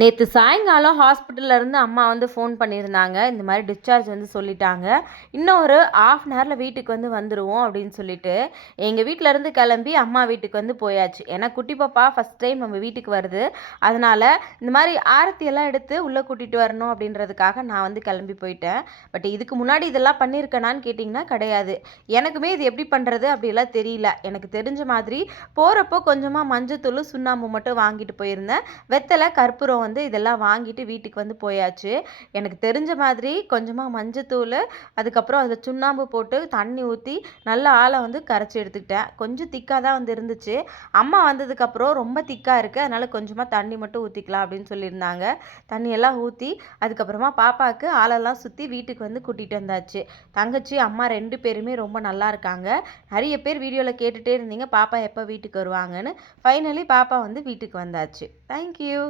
நேற்று சாயங்காலம் ஹாஸ்பிட்டல்லேருந்து அம்மா வந்து ஃபோன் பண்ணியிருந்தாங்க. இந்த மாதிரி டிஸ்சார்ஜ் வந்து சொல்லிட்டாங்க. இன்னும் ஒரு 1/2 அன் ஹவரில் வீட்டுக்கு வந்து வந்துடுவோம் அப்படின்னு சொல்லிட்டு எங்கள் வீட்டிலேருந்து கிளம்பி அம்மா வீட்டுக்கு வந்து போயாச்சு. ஏன்னா குட்டி பாப்பா ஃபஸ்ட் டைம் நம்ம வீட்டுக்கு வருது. அதனால் இந்த மாதிரி ஆரத்தியெல்லாம் எடுத்து உள்ளே கூட்டிகிட்டு வரணும் அப்படின்றதுக்காக நான் வந்து கிளம்பி போயிட்டேன். பட் இதுக்கு முன்னாடி இதெல்லாம் பண்ணியிருக்கேனான்னு கேட்டிங்கன்னா கிடையாது. எனக்குமே இது எப்படி பண்ணுறது அப்படிலாம் தெரியல. எனக்கு தெரிஞ்ச மாதிரி போகிறப்போ கொஞ்சமாக மஞ்சத்தூள் சுண்ணாம்பு மட்டும் வாங்கிட்டு போயிருந்தேன். வெத்தலை கற்பூரம் வந்து இதெல்லாம் வாங்கிட்டு வீட்டுக்கு வந்து போயாச்சு. எனக்கு தெரிஞ்ச மாதிரி கொஞ்சமாக மஞ்சத்தூள், அதுக்கப்புறம் அதில் சுண்ணாம்பு போட்டு தண்ணி ஊற்றி நல்லா ஆளை வந்து கரைச்சி எடுத்துக்கிட்டேன். கொஞ்சம் திக்காக தான் வந்து இருந்துச்சு. அம்மா வந்ததுக்கப்புறம் ரொம்ப திக்காக இருக்குது, அதனால் கொஞ்சமாக தண்ணி மட்டும் ஊற்றிக்கலாம் அப்படின்னு சொல்லியிருந்தாங்க. தண்ணியெல்லாம் ஊற்றி அதுக்கப்புறமா பாப்பாவுக்கு ஆளெல்லாம் சுற்றி வீட்டுக்கு வந்து கூட்டிகிட்டு வந்தாச்சு. தங்கச்சி அம்மா 2 பேருமே ரொம்ப நல்லா இருக்காங்க. நிறைய பேர் வீடியோவில் கேட்டுகிட்டே இருந்தீங்க பாப்பா எப்போ வீட்டுக்கு வருவாங்கன்னு. ஃபைனலி பாப்பா வந்து வீட்டுக்கு வந்தாச்சு. தேங்க்யூ.